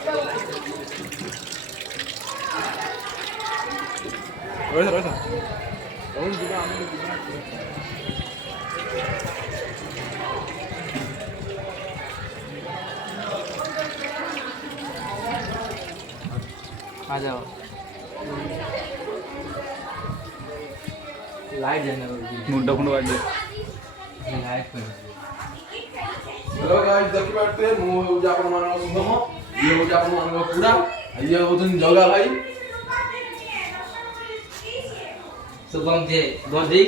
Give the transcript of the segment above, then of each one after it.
आ जाओ लाइट जलने वाली मुंडा मुंडा वाली लाइट पर हेलो गाइस देखि बाटे मु हो जा अपन मानव सुगम ये हो जा अपन मानव पूरा ये होतन जगा भाई शुभम जे गोदी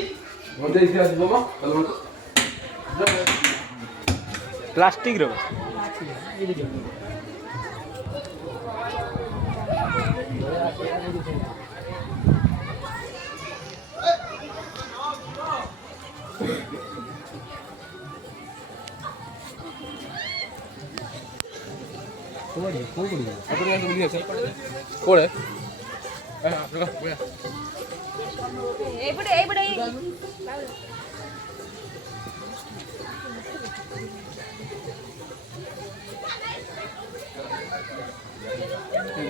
से आज बाबा कल मत प्लास्टिक रो अपने से बोलिए सर कोड़ है लगा बोया ए बड़े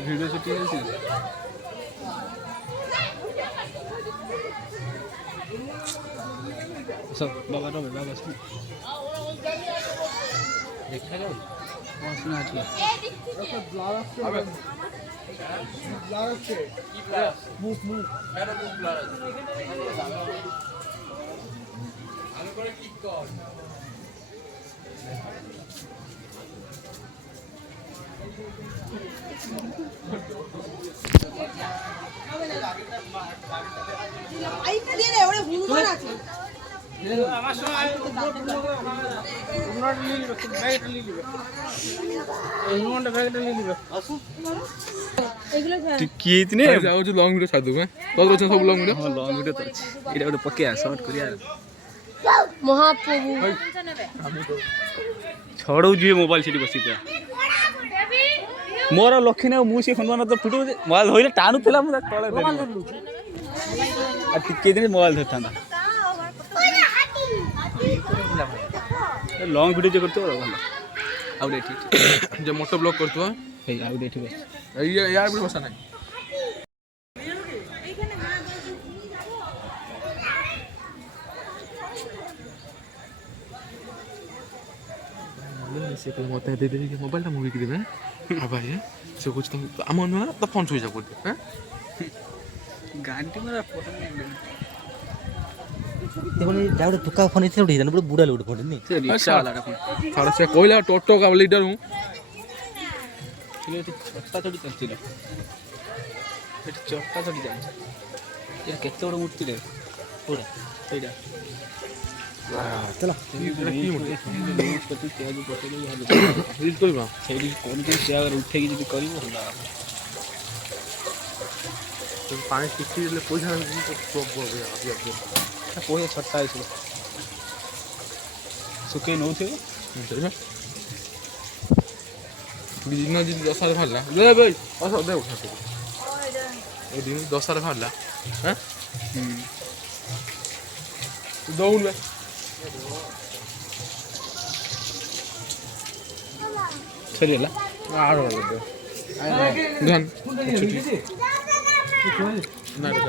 वीडियो शूटिंग है सब बाबा रो बाबा सुन देखा जाओ कौन सुना चाहिए अबे আইটা দিয়ে রে ওরে ভুলমান আছে আমার সময় উন্নট নিয়ে নিবে ব্যাগটা নিয়ে নিবে এই উন্নট ব্যাগটা নিয়ে নিবে আসু এগুলো কি ইতনে যাও যে লং ভিডিও ছাড় দেব তোর কাছে সব লং ভিডিও লং ভিডিও তো আছে এটা ওটা পকে শর্ট করিয়া মহাপ্রভু ছড়াও যে মোবাইল সেটি বসি পা মোর লক্ষ্মী মু সে হনুমান তো ফুটু মোবাইল ধইলে টানু ফেলা মু তলে আর টিকে দিন মোবাইল ধরতা লং ভিডিও যে করতে ভালো আউট ঠিক যে মোটো ব্লগ করতো এই আউট ঠিক আছে এই यार भी बसा नहीं से कल मत दे दे के मोबाइल टा मूवी के देबे हां भाई से कुछ तो अमन ना तो फोन सुई जा कर दे हैं गांटी मेरा फोन नहीं देखो ये जावड़े टुका फोन इतने उड़ी जाने पूरा बुरा लोड फोन नहीं से रिक्शा वाला का फोन सारा से कोइला टोटो का लीडर हूं ठीक है छोटा छोटी चलती है এটা চটটা চটি যাচ্ছে এর কেতে বড় মূর্তি রে পুরা এইটা चलो की मूर्ति কত তেজ পড়তে ভালো রিল করবা সেইটি কোন দিন শেয়ার উঠেকি যদি করিব ভালো तो पानी टिक्की ले पौधा तो प्रॉप हो गया अभी পোহে ছটটা হয়েছিল শুকে নৌথে ठीक है दिन दिन 10 साल भाला ले भाई असो दे उठा तो ए दिन 10 साल भाला हैं तो दौड़ में ಸರಿ ಅಲ್ಲ आरो दे धन छुट्टी ना रे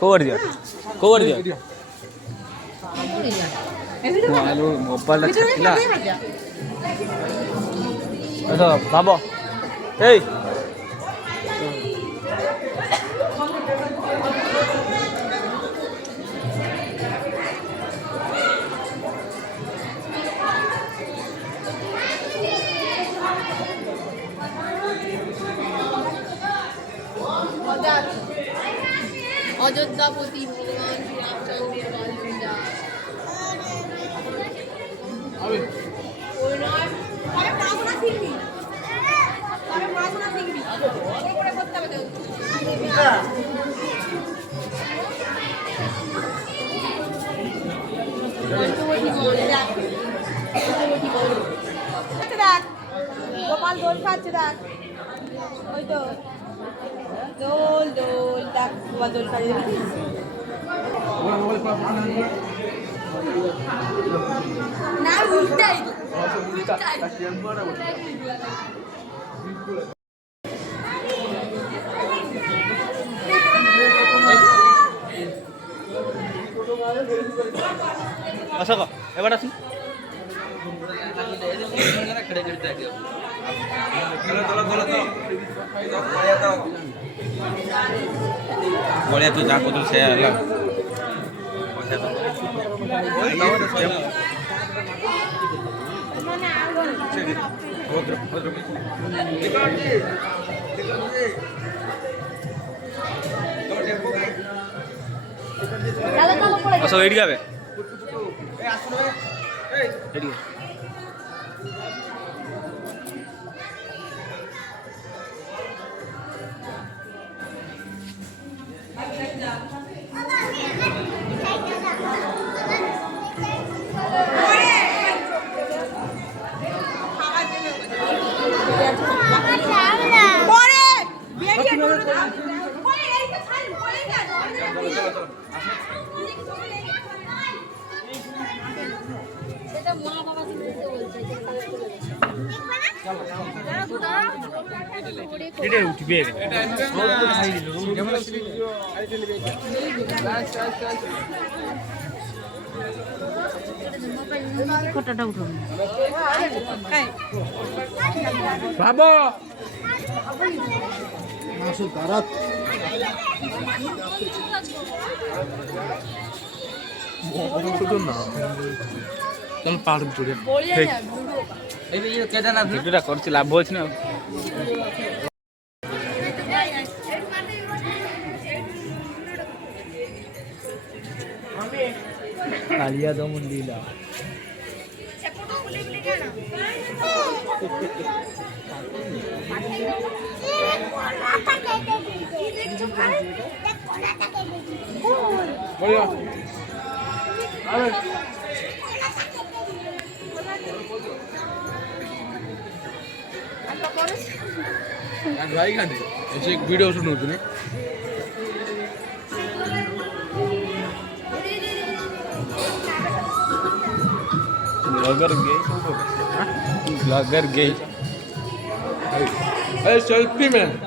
ಕೋವರ್ ದಿಯಾ আলো মোবাইলটা ছাড়লা আচ্ছা বাবা এই অযোধ্যাপতি ভগবান শ্রী রামচন্দ্রের বাল্যলীলা ওই নয় আরে পড়াশোনা শিখবি আরে পড়াশোনা শিখবি ওই করে করতে হবে গোপাল দোল খাচ্ছে দেখ ওই তো দোল দোল দেখ গোপাল দোল খাচ্ছে না উল্টাই আসো এবার আসুন বলে তো যা কত সে আলা আসো এডি যাবে এডি পরে বেরিয়ে টোটো পরে এইটা ছাড় পরে না সেটা মা বাবা দিতে বলছে যে কাজ করে এটা উঠবে ফটোটা উঠাবো বাবা চল পাহাড় জুড়ে বলে ঠিক। যা ভিডিওটা করছি লাভ হচ্ছে না কালিয়া দমন লীলা भाई खाने ऐसे एक वीडियो सुनो तूने ब्लॉगर गए अरे सेल्फी मैन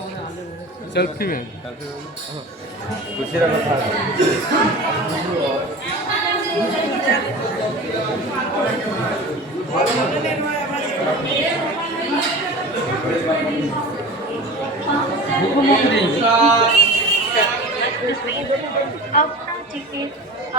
अपना टिकट